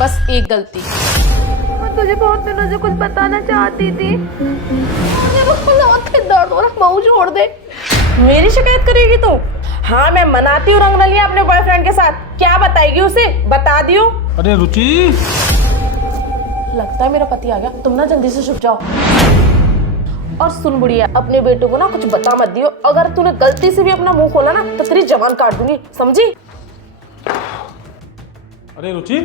बस एक गलती। मैं तुझे बहुत दिनों से कुछ बताना चाहती थी। मुझे बहुत दर्द हो रहा, बहू छोड़ दे। मेरी शिकायत करेगी तू? हाँ मैं मनाती हूँ रंगरलियां अपने बॉयफ्रेंड के साथ। क्या बताएगी उसे? बता दियो। अरे रुचि, लगता है मेरा पति आ गया, तुम ना जल्दी से छुप जाओ। और सुन बुढ़िया, अपने बेटे को ना कुछ बता मत दियो। अगर तूने गलती से भी अपना मुंह खोला ना तो तेरी जबान काट दूंगी, समझी? अरे रुचि,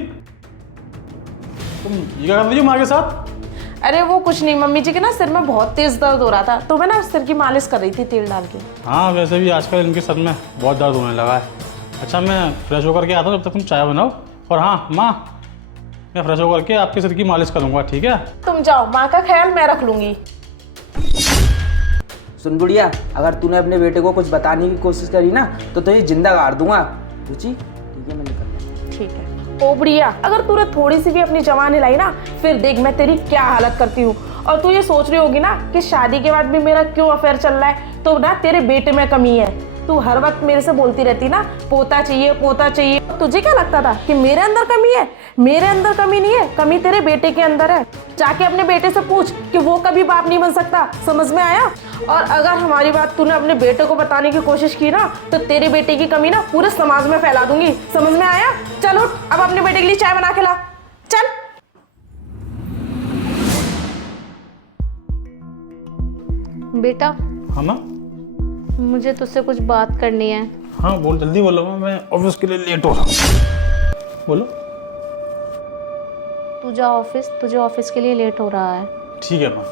तुम ये क्या कर रही हो माँ के साथ? अरे वो कुछ नहीं, मम्मी जी के ना सिर में बहुत तेज दर्द हो रहा था तो मैं ना सिर की मालिश कर रही थी तेल डाल के। हाँ वैसे भी आजकल इनके सर में बहुत दर्द होने लगा है। अच्छा मैं फ्रेश होकर के आता हूँ, जब तक तुम चाय बनाओ। और हाँ माँ, मैं फ्रेश होकर के आपके सिर की मालिश करूँगा, ठीक है? तुम जाओ, माँ का ख्याल मैं रख लूंगी। सुन बुढ़िया, अगर तूने अपने बेटे को कुछ बताने की कोशिश करी ना तो तुझे जिंदा गाड़ दूंगा। रुचि ठीक है, मैं निकलता। ठीक है। ओ बुढ़िया, अगर तूने थोड़ी सी भी अपनी जवान हिलाई ना फिर देख मैं तेरी क्या हालत करती हूँ। और तू ये सोच रही होगी ना कि शादी के बाद भी मेरा क्यों अफेयर चल रहा है, तो ना तेरे बेटे में कमी है। तू हर वक्त मेरे से बोलती रहती ना पोता चाहिए पोता चाहिए। तुझे क्या लगता था कि मेरे अंदर कमी है? मेरे अंदर कमी नहीं है, कमी तेरे बेटे के अंदर है। जाके अपने बेटे से पूछ कि वो कभी बाप नहीं बन सकता, समझ में आया? और अगर हमारी बात तूने अपने बेटे को बताने की कोशिश की ना तो तेरे बेटे की कमी ना पूरे समाज में फैला दूंगी, समझ में आया? चल उठ, अब अपने बेटे के लिए चाय बना के ला, चल। बेटा हाँ माँ। मुझे तुझसे कुछ बात करनी है। हाँ बोल, जल्दी बोलो माँ, मैं ऑफिस के लिए लेट हो रहा हूँ। बोलो। तू जा ऑफिस, तुझे ऑफिस के लिए लेट हो रहा है। ठीक है माँ।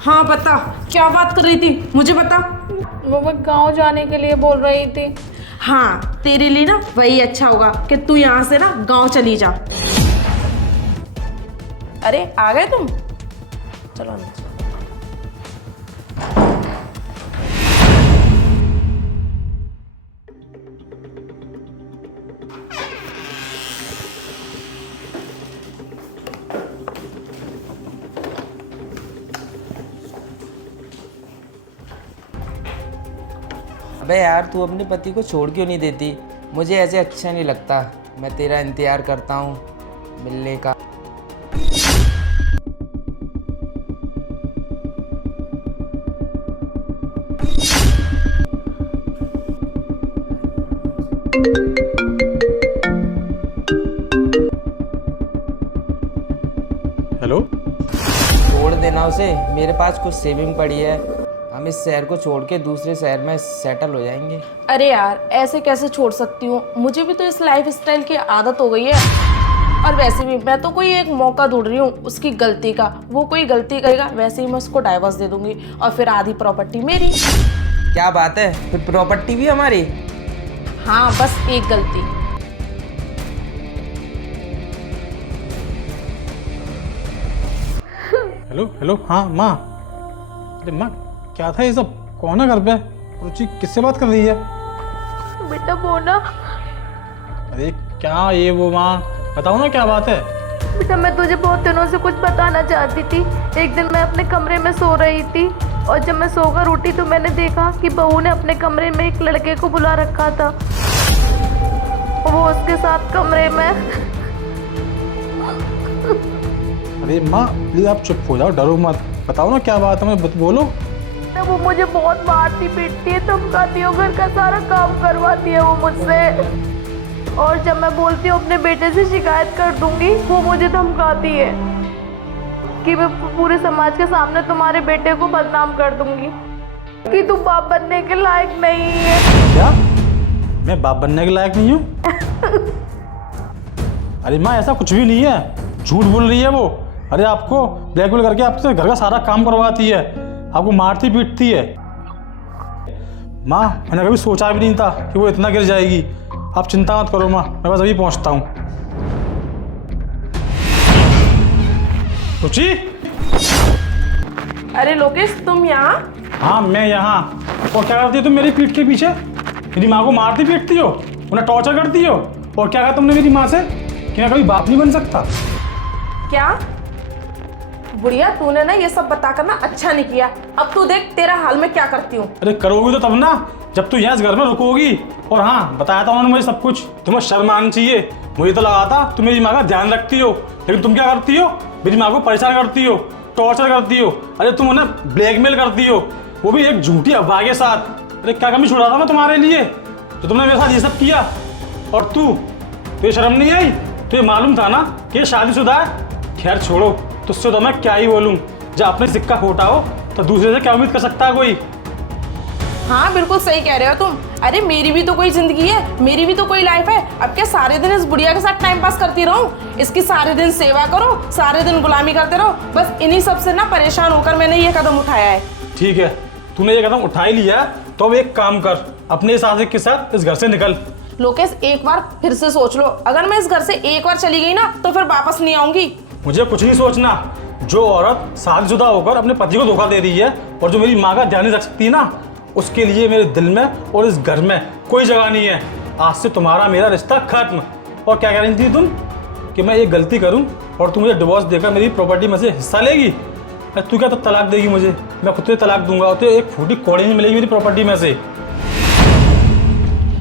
हाँ बता, क्या बात कर रही थी, मुझे बता। वो मैं गाँव जाने के लिए बोल रही थी। हाँ तेरे लिए ना वही अच्छा होगा कि तू यहाँ से ना गांव चली जा। अरे आ गए तुम, चलो अंदर। अबे यार, तू अपने पति को छोड़ क्यों नहीं देती? मुझे ऐसे अच्छा नहीं लगता। मैं तेरा इंतजार करता हूँ मिलने का। हेलो। छोड़ देना उसे, मेरे पास कुछ सेविंग पड़ी है। हम इस शहर को छोड़ के दूसरे शहर में सेटल हो जाएंगे। अरे यार ऐसे कैसे छोड़ सकती हूँ, मुझे भी तो इस लाइफ स्टाइल की आदत हो गई है। और वैसे भी मैं तो कोई एक मौका ढूंढ रही हूँ उसकी गलती का। वो कोई गलती करेगा वैसे ही मैं उसको डाइवोर्स दे दूंगी और फिर आधी प्रॉपर्टी मेरी। क्या बात है, फिर प्रॉपर्टी भी हमारी? हाँ बस एक गलती। हेलो हेलो, हाँ माँ। अरे माँ, क्या था ये सब? कौन है घर पे? रुचि किससे बात कर रही है? बेटा वो ना, अरे क्या ये वो माँ, बताओ ना क्या बात है? बेटा मैं तुझे बहुत दिनों से कुछ बताना चाहती थी। एक दिन मैं अपने कमरे में सो रही थी और जब मैं सोकर उठी तो मैंने देखा कि बहू ने अपने कमरे में एक लड़के को बुला रखा था। वो उसके साथ कमरे में। अरे माँ प्लीज आप चुप हो जाओ, डरो मत, बताओ ना क्या बात है, मैं बोलो। तो वो मुझे बहुत मारती पीटती है, धमकाती है, घर का सारा काम करवाती है वो मुझसे। और जब मैं बोलती हूँ अपने बेटे से शिकायत कर दूंगी, वो मुझे धमकाती है कि मैं पूरे समाज के सामने तुम्हारे बेटे को बदनाम कर दूंगी कि तू बाप बनने के लायक नहीं है। क्या मैं बाप बनने के लायक नहीं हूँ? अरे माँ ऐसा कुछ भी नहीं है, झूठ बोल रही है वो। अरे आपको ब्लैकमेल करके आपसे घर का सारा काम करवाती है, आपको मारती पीटती है। माँ मैंने कभी सोचा भी नहीं था कि वो इतना गिर जाएगी। आप चिंता मत करो माँ, मैं बस अभी पहुँचता हूँ। रुचि। अरे लोकेश तुम यहाँ? हाँ मैं यहाँ। और क्या करती हो तुम मेरी पीठ के पीछे? मेरी माँ को मारती पीटती हो, उन्हें टॉर्चर करती हो। और क्या कहा तुमने मेरी माँ से कि मैं कभी बाप नहीं बन सकता? क्या बुढ़िया, तूने ना ये सब बताकर ना अच्छा नहीं किया। अब तू देख तेरा हाल मैं क्या करती हूँ। अरे करोगी तो तब ना जब तू यहाँ इस घर में रुकोगी। और हाँ, बताया था उन्होंने मुझे सब कुछ। तुम्हें शर्म आनी चाहिए। मुझे तो लगा था तुम मेरी माँ का ध्यान रखती हो, लेकिन तुम क्या करती हो? मेरी माँ को परेशान करती हो, टॉर्चर करती हो। अरे तुम उन्हें ब्लैकमेल करती हो, वो भी एक झूठी अफवाह के साथ। अरे क्या कमी छुड़ा था मैं तुम्हारे लिए तो तुमने मेरे साथ ये सब किया। और तुझे शर्म नहीं आई? तुझे मालूम था ना कि ये शादीशुदा है। खैर छोड़ो, तुझसे तो मैं क्या ही बोलूँ। जब अपने सिक्का खोटा हो तो दूसरे से क्या उम्मीद कर सकता है कोई? हाँ बिल्कुल सही कह रहे हो तुम। अरे मेरी भी तो कोई जिंदगी है, मेरी भी तो कोई लाइफ है। अब क्या सारे दिन इस बुढ़िया के साथ टाइम पास करती रहूं? इसकी सारे दिन सेवा करो, सारे दिन गुलामी करते रहो। बस इन्हीं सब से ना परेशान होकर मैंने ये कदम उठाया है। ठीक है, तूने ये कदम उठा ही लिया तो अब एक काम कर, अपने इस आशिक के साथ इस घर से निकल। लोकेश एक बार फिर से सोच लो, अगर मैं इस घर से एक बार चली गई ना तो फिर वापस नहीं आऊंगी। मुझे कुछ नहीं सोचना। जो औरत शादीशुदा होकर अपने पति को धोखा दे रही है और जो मेरी माँ का ध्यान नहीं रख सकती ना, उसके लिए मेरे दिल में और इस घर में कोई जगह नहीं है। आज से तुम्हारा मेरा रिश्ता खत्म। और क्या कह रही थी तुम कि मैं एक गलती करूं और तू मुझे डिवोर्स देकर मेरी प्रॉपर्टी में से हिस्सा लेगी? तू क्या तो तलाक देगी मुझे? मैं खुद से तलाक दूंगा और तुझे एक फूटी कौड़ी नहीं मिलेगी मेरी प्रॉपर्टी में से।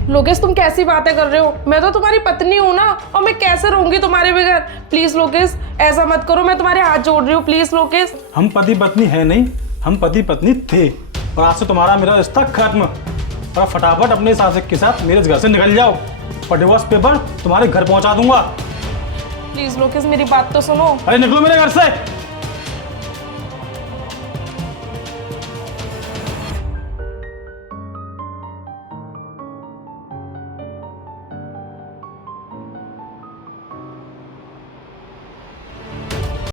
लोकेश तुम कैसी बातें कर रहे हो? मैं तो तुम्हारी पत्नी हूँ ना, और मैं कैसे रहूंगी तुम्हारे बगैर? प्लीज लोकेश ऐसा मत करो, मैं तुम्हारे हाथ जोड़ रही हूँ। प्लीज लोकेश। हम पति पत्नी है नहीं, हम पति पत्नी थे और आज से तुम्हारा मेरा रिश्ता खत्म। और फटाफट अपने इस आशिक के साथ मेरे घर से निकल जाओ और डिवोर्स पेपर तुम्हारे घर पहुंचा दूंगा। प्लीज लोकेश मेरी बात तो सुनो। अरे निकलो मेरे घर से।